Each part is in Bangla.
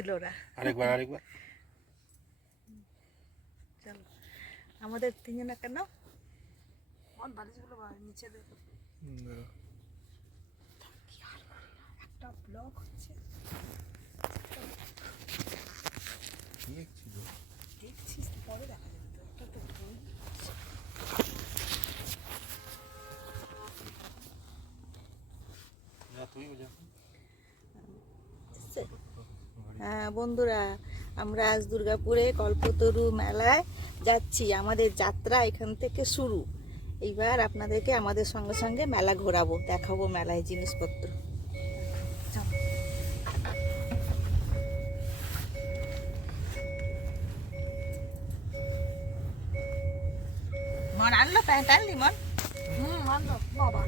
দিল ওরা। আরেকবার চলো আমাদের তিনজনে কেন বালিশগুলো নিচে দেখো একটা ব্লক হচ্ছে। দেখছিস পরে দেখা যাবে তো একটা তো বই। হ্যাঁ বন্ধুরা, আমরা আজ দুর্গাপুরে কল্পতরু মেলায় যাচ্ছি। আমাদের যাত্রা এখান থেকে শুরু। এইবার আপনাদেরকে আমাদের সঙ্গে সঙ্গে মেলা ঘোরাবো, দেখাবো মেলায় জিনিসপত্র। মন আনলো প্যান্ট আনলি মন? আনলো বাবা।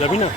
যাবি না?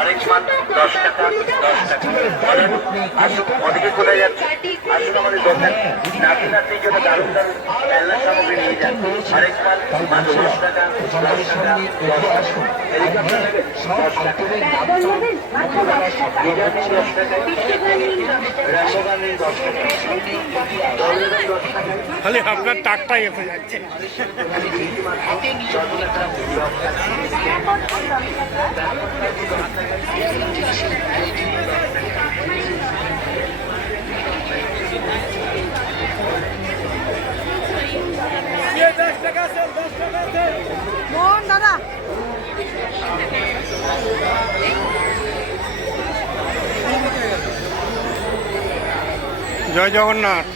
আরেক মান 10 টাকা 10 টাকা। আসুন অনেকে কোথায় যাচ্ছে, আসুন আমাদের দোকান নাতি নাতির জন্য দারুণ দারুণ খেলনার সামগ্রী নিয়ে যান। আরেক মান মাত্র 10 টাকা 10 টাকা 10 টাকা। হেলিকপ্টার নেবেন 10 টাকা, ডিজাইনিং 10 টাকা, র্যাম্বোগানের 10 টাকা, দরজার 10 টাকা। খালি আপনার টাকটাই এসে যাচ্ছে। মন দাদা জয় জগন্নাথ।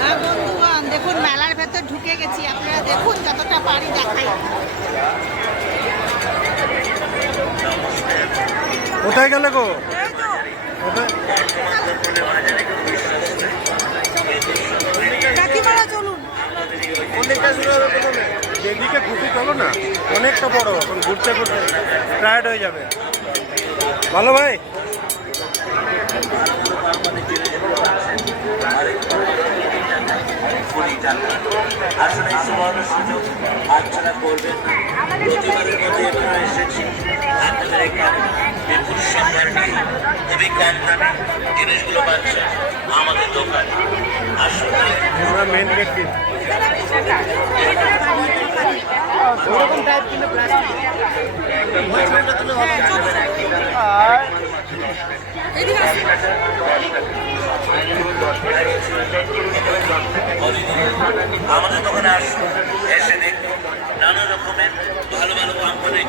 হ্যাঁ বন্ধুগণ, দেখুন মেলার ভেতর ঢুকে গেছি। আপনারা দেখুন যতটা পারি দেখাই। কোথায় গেলে গো? কাকিমারা চলুন। যেদিকে ঘুরতে চলো না, অনেকটা বড়, এখন ঘুরতে ঘুরতে টায়ার্ড হয়ে যাবে। ভালো ভাই। আসলে সুবর্ণ সুযোগ আলোচনা করবেন না। প্রতিবারের মধ্যে এবার এসেছি আপনাদের এখানে বিপুল সম্মান নিয়ে খুবই কম দামে জিনিসগুলো পাচ্ছেন আমাদের দোকানে। আসলে আমরা মেন গেট দিন। আমাদের দোকানে আসুন, এসে দেখুন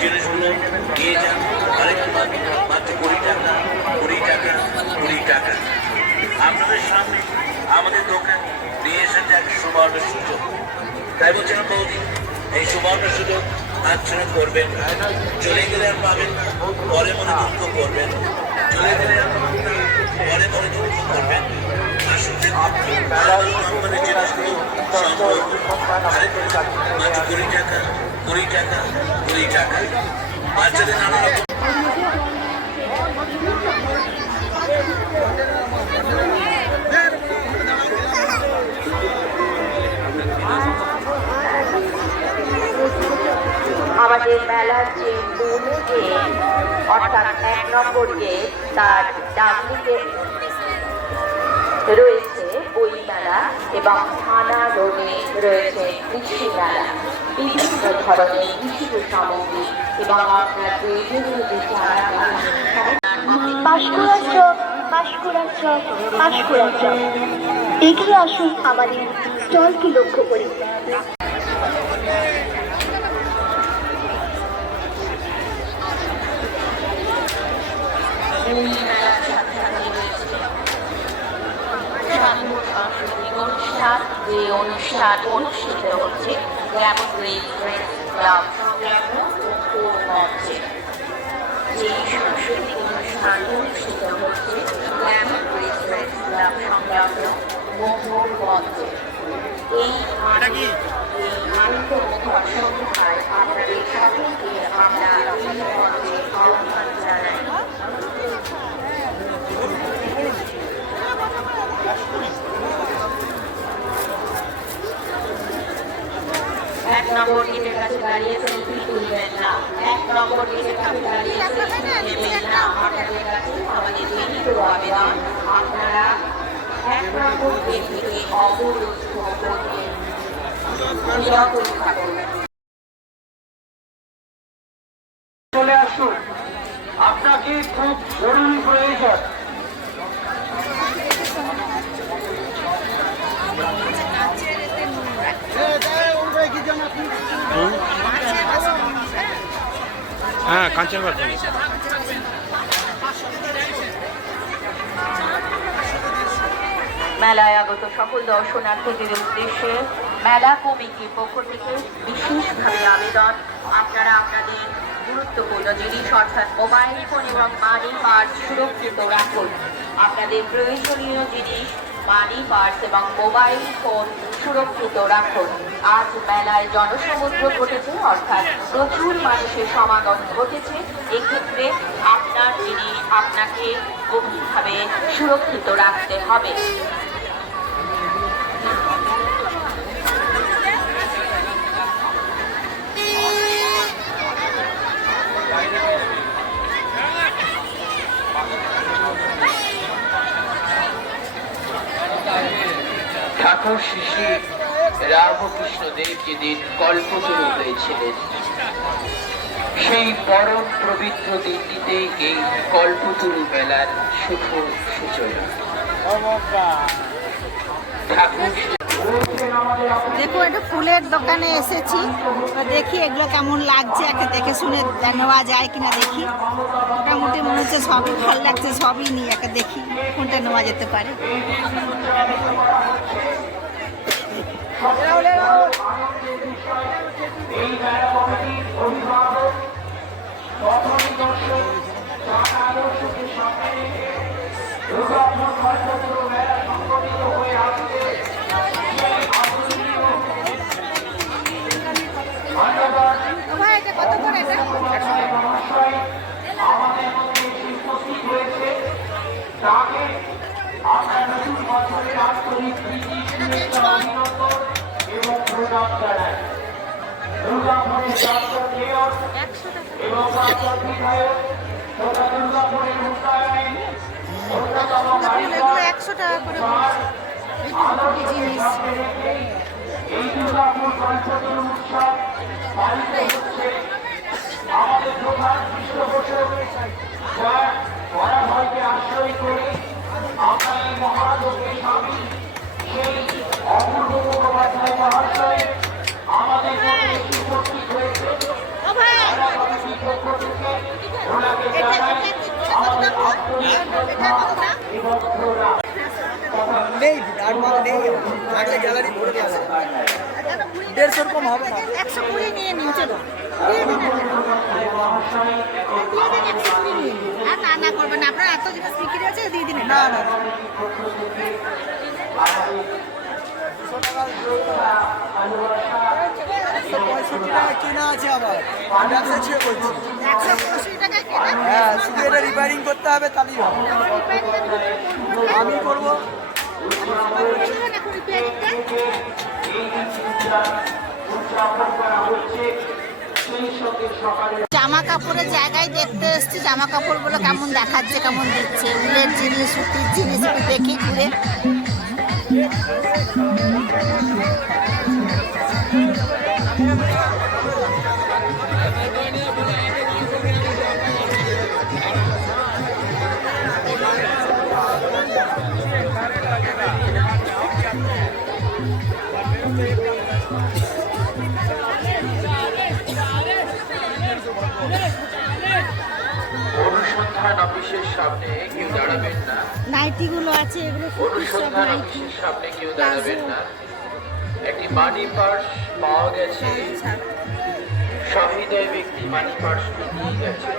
জিনিসগুলো নিয়ে যান। আরেকটু মাত্র 20 টাকা, 20 টাকা, 20 টাকা। আপনাদের সামনে আমাদের দোকান নিয়ে এসেছে এক সুবর্ণ সুযোগ। তাই বলছিলাম বৌদি, এই সুবর্ণ সুযোগ হাতছাড়া করবেন না। চলে গেলে আর পাবেন না, পরে মনে দুঃখ করবেন। চলে গেলে আর পাবেন না, পরে মনে দুঃখ করবেন। আসলে কোম্পানির জিনিসগুলো সংগ্রহ করুন। আরেকটু মাত্র 20 টাকা, 20 টাকা, 20 টাকা। বাচ্চাদের নানা রকম আমাদের মেলার যে মূল গেট অর্থাৎ 1 নম্বর গেট, তার ডান দিকে রয়েছে বই মেলা এবং থানা রোডে রয়েছে কৃষি মেলা। বিভিন্ন ধরনের কৃষি সামগ্রী এবং আপনার প্রয়োজনীয় যে চারা পাঁশকুড়া চক, পাঁশকুড়া চক, পাঁশকুড়া চক। এগিয়ে আসুন আমাদের স্টলকে লক্ষ্য করে। যে অনুষ্ঠান অনুষ্ঠিত হচ্ছে যেমন ক্লাব মঞ্চে, যে সাংস্কৃতিক অনুষ্ঠান অনুষ্ঠিত হচ্ছে যেমন ক্লাব সংলগ্ন মঞ্চে। এই আনন্দমুখর সন্ধ্যায় আপনাদের সকলকে আমরা এই মঞ্চে আহ্বান জানাই। এক নম্বর গেটের কাছে দাঁড়িয়ে সেলফি তুলবেন না। 1 নম্বর গেটের কাছে দাঁড়িয়ে সেলফি নেবেন না। আপনাদের কাছে আমাদের লিখিত আবেদন, আপনারা 1 নম্বর গেট থেকে অবরোধ করবেন। বিরত থাকুন। চলে আসুন, আপনাকে খুব জরুরি প্রয়োজন। হ্যাঁ, কাঞ্চন বাজার। মেলায় আগত সকল দর্শনার্থীদের উদ্দেশ্যে মেলা কমিটির পক্ষ থেকে বিশেষভাবে আবেদন, আপনারা আপনাদের গুরুত্বপূর্ণ জিনিস অর্থাৎ মোবাইল ফোন এবং মানি পার্স সুরক্ষিত রাখুন। আপনাদের প্রয়োজনীয় জিনিস মানি পার্স এবং মোবাইল ফোন সুরক্ষিত রাখুন। আজ মেলায় জনসমুদ্র ঘটেছে, অর্থাৎ প্রচুর মানুষের সমাগম ঘটেছে। এক্ষেত্রে আপনার জিনিস আপনাকে গভীরভাবে সুরক্ষিত রাখতে হবে। ঠাকুর শ্রী শ্রী রামকৃষ্ণ দেব যেদিন কল্পতরু হয়েছিলেন, সেই পরম পবিত্র দিনটিতে এই কল্পতরু মেলার শুভ সূচনা। ঠাকুর দেখো, একটা ফুলের দোকানে এসেছি, তো দেখি এগুলো কেমন লাগছে, একটা দেখে শুনে নেওয়া যায় কিনা দেখি। মোটামুটি মনে হচ্ছে সবই ভালো লাগছে, সবই নিয়ে একটা দেখি কোনটা নেওয়া যেতে পারে। কত করে এটা? আমাদের মধ্যে উপস্থিত হয়েছে, তাকে আমরা নতুন বছরের আন্তরিক প্রীতি, শুভেচ্ছা, অভিনন্দন এবং প্রণাম জানাই। দুর্গাপুরের প্রাক্তন মেয়র এবং প্রাক্তন বিধায়ক তথা দুর্গাপুরের উন্নয়নে অন্যতম এগুলো 100 টাকা করে জিনিস। এই দুর্গাপুর কল্পতরু উৎসব পালিত হচ্ছে আমাদের প্রধান পৃষ্ঠপোষক যার পরাভয়কে আশ্রয় করে আমরা এই মহালোকে স্বামী সেই অপূর্ব মুখোপাধ্যায় মহাশয় আমাদের মধ্যে উপস্থিত হয়েছে। নেই আর মাল নেই থাকলে গ্যালারি ভরে দেওয়া যাবে 150 কম হবে না 120 নিয়ে নিন চলো দিয়ে দিন আর না করবেন না আপনারা এত জিনিস বিক্রি আছে দিয়ে দিন না না 165 টাকা কেনা আছে আবার ব্যবসা ছেড়ে বলছি 180 টাকা কেনা হ্যাঁ শুধু এটা রিপেয়ারিং করতে হবে তাহলেই হবে আমি করবো জামা কাপড়ের জায়গায় দেখতে এসছি জামা কাপড়গুলো কেমন দেখাচ্ছে কেমন দিচ্ছে উলের জিনিস সুতির জিনিস একটু দেখি ঘুরে অনুসন্ধান অফিসের সামনে কেউ দাঁড়াবেন না। নাইটিগুলো আছে এগুলো ফুটির সব অনুসন্ধান নাইটি অফিসের সামনে কেউ দাঁড়াবেন না। একটি মানি পার্স পাওয়া গেছে। সহৃদয় ব্যক্তি মানি পার্সটি নিয়ে গেছে।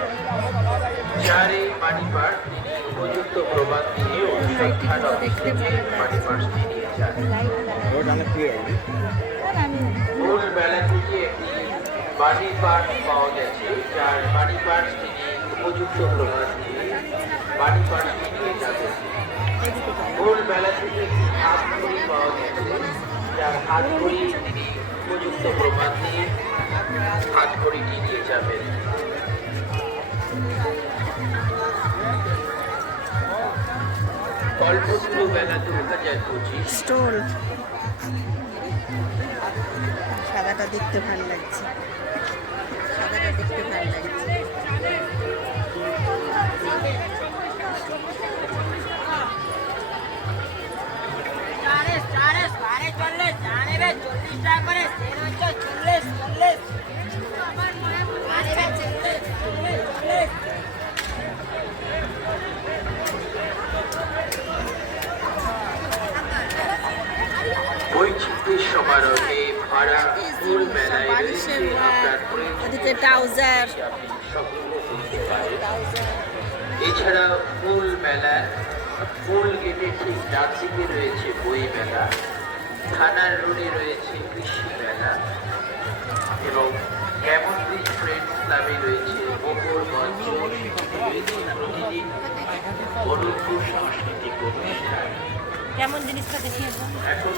যার এই মানি পার্স তিনি উপযুক্ত প্রমাণ দিয়ে অনুসন্ধান অফিস থেকে মানি পার্সটি নিয়ে যান। মূল মেলা থেকে একটি মানি পার্স পাওয়া গেছে। যার মানি পার্স তিনি উপযুক্ত প্রমাণ দিয়ে মানি পার্সটি নিয়ে যাবেন। মূল মেলা থেকে একটি হাত ঘড়ি পাওয়া গেছে। যার হাত ঘড়ি তিনি উপযুক্ত প্রমাণ দিয়ে হাত ঘড়িটি নিয়ে যাবেন। কল্পতরু মেলা 2025 স্টোল সাদাটা দেখতে ভালো লাগছে সাদাটা দেখতে ভালো লাগছে বৈচিত্র্যের সমারোহে ভরা ফুল মেলায় রয়েছে আপনার ওদিকে ট্রাউজার সংগ্রহ করতে পারেন। এছাড়া ফুল মেলা ফুল গেটের ঠিক ডান দিকে রয়েছে বই মেলা, থানার রোডে রয়েছে কৃষি মেলা এবং কেমন ব্রিজ ফ্রেন্ডস ক্লাবে রয়েছে গোপর মঞ্চ, সেখানে রয়েছে প্রতিদিন বরুণপুর সাংস্কৃতিক অনুষ্ঠান। কেমন জিনিসটা দেখিয়ে এখন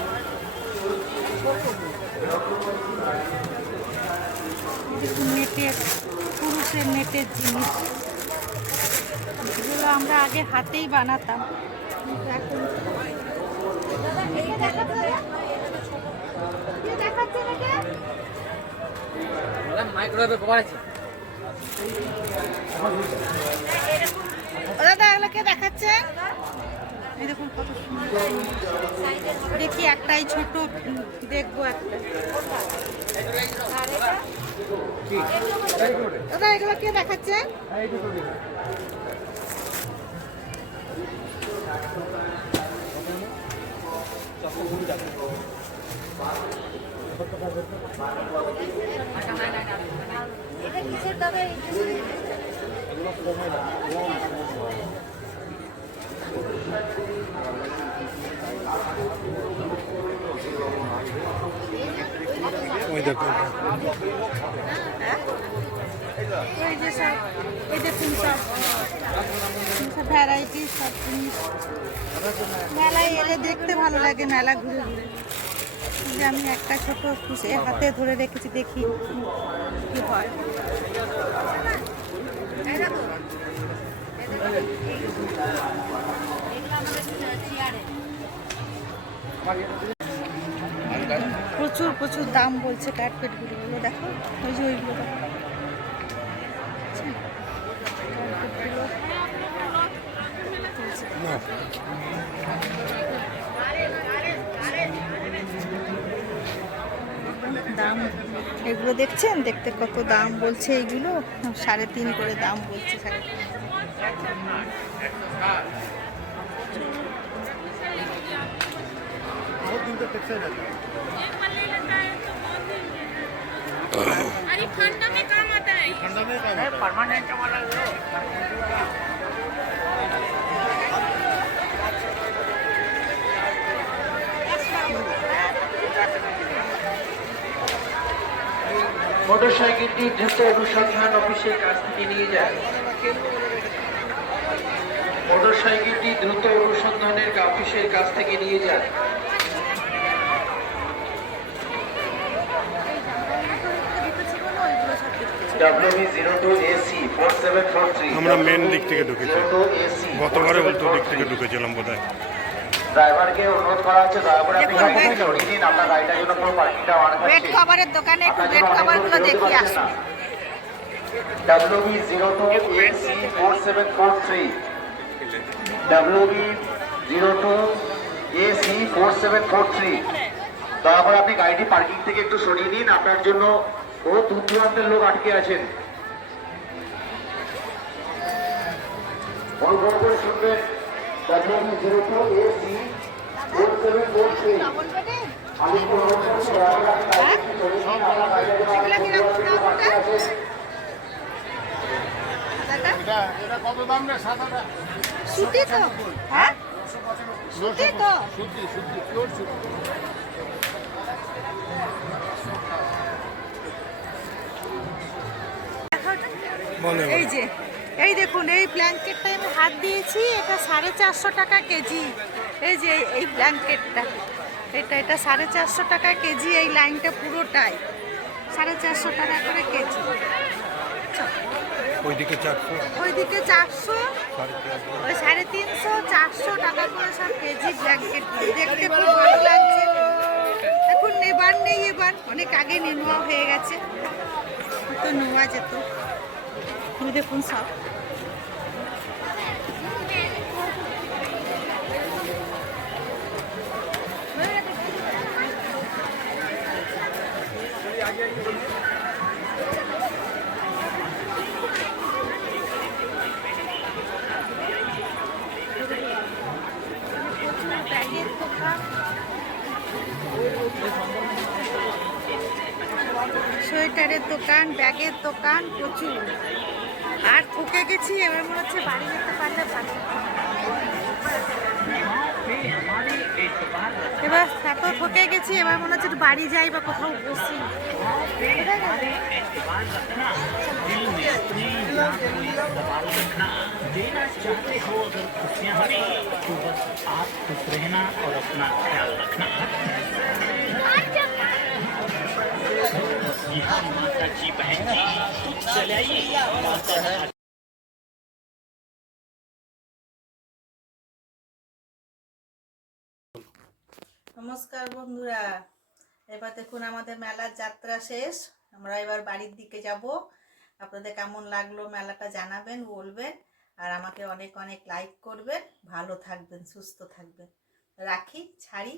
নেটের পুরুষের নেটের জিনিস যেগুলো আমরা আগে হাতেই বানাতাম কিন্তু এখন দাদা এগুলোকে দেখাচ্ছে এই দেখুন কত সুন্দর দেখি একটাই ছোট দেখবো একটা দাদা এগুলো কে দেখাচ্ছে এটা কিসের দাদা ওই দেখো এই যে সব এই দেখুন সব সব ভ্যারাইটি সব জিনিস মেলায় এলে দেখতে ভালো লাগে মেলা ঘুরে ঘুরে যে আমি একটা ছোট খুশি হাতে ধরে রেখেছি দেখি কি হয় প্রচুর প্রচুর দাম বলছে কার্পেট গুলো দেখো ওই যে ওইগুলো দেখো দাম এগুলো দেখছেন দেখতে কত দাম বলছে এইগুলো 3.5 করে দাম বলছে 3.5 बहुत दिन तक टेक्सटाइल है। अरे ठंडा में काम आता है। ठंडा में काम है। परमानेंट वाला মোটরসাইকেলটি দ্রুত অনুসন্ধান অফিসের কাছ থেকে নিয়ে যায়। মোটরসাইকেলটি দ্রুত অনুসন্ধানের অফিসের কাছ থেকে নিয়ে যায়। আমরা মেন দিক থেকে ঢুকেছি, গতবারে উল্টো দিক থেকে ঢুকেছিলাম বোধহয়। ড্রাইভারকে অনুরোধ করা হচ্ছে দয়া করে আপনি গাড়িটা সরিয়ে নিন, আপনার গাড়িটার জন্য কোনো পার্কিংটা অন আছে। বেড কভারের দোকানে একটু বেড কভারগুলো দেখিয়ে আসুন। WB02AC4743 WB02AC4743 দয়া করে আপনি গাড়িটি পার্কিং থেকে একটু সরিয়ে নিন, আপনার জন্য ও দূর দূরান্তের লোক আটকে আছেন। অনুগ্রহ করে শুনবেন WB02AC4743 আলিপুর রোড এটা কত দাম রে? 7-8 সুতি তো, হ্যাঁ সুতি তো। সুতি পিওর সুতি। এই যে এই দেখুন, এই ব্ল্যাঙ্কেটটায় আমি হাত দিয়েছি, এটা 450 টাকা কেজি। এই যে এই ব্ল্যাঙ্কেটটা, এটা 450 টাকা কেজি। এই লাইনটা পুরোটাই 450 টাকা করে কেজি। ওইদিকে 400, ওইদিকে 400, ওই 350, 400 টাকা করে সব কেজি ব্ল্যাঙ্কেট। দেখতে খুব ভালো লাগছে। এখন নেবার নেই, এবার অনেক আগে নেওয়া হয়ে গেছে, তো নেওয়া যেত। তুমি দেখুন সব ব্যাগের দোকান, সোয়েটারের দোকান, ব্যাগের দোকান প্রচুর। আর ঠকে গেছি, এবার মনে হচ্ছে বাড়ি যেতে পারলে ভালো। এবার এত ঠকে গেছি, এবার মনে হচ্ছে একটু বাড়ি যাই বা কোথাও বসি। নমস্কার বন্ধুরা, এবার দেখুন আমাদের মেলার যাত্রা শেষ। আমরা এবার বাড়ির দিকে যাব। আপনাদের কেমন লাগলো মেলাটা জানাবেন, বলবেন, আর আমাকে অনেক অনেক লাইক করবেন। ভালো থাকবেন, সুস্থ থাকবেন। রাখি, ছাড়ি।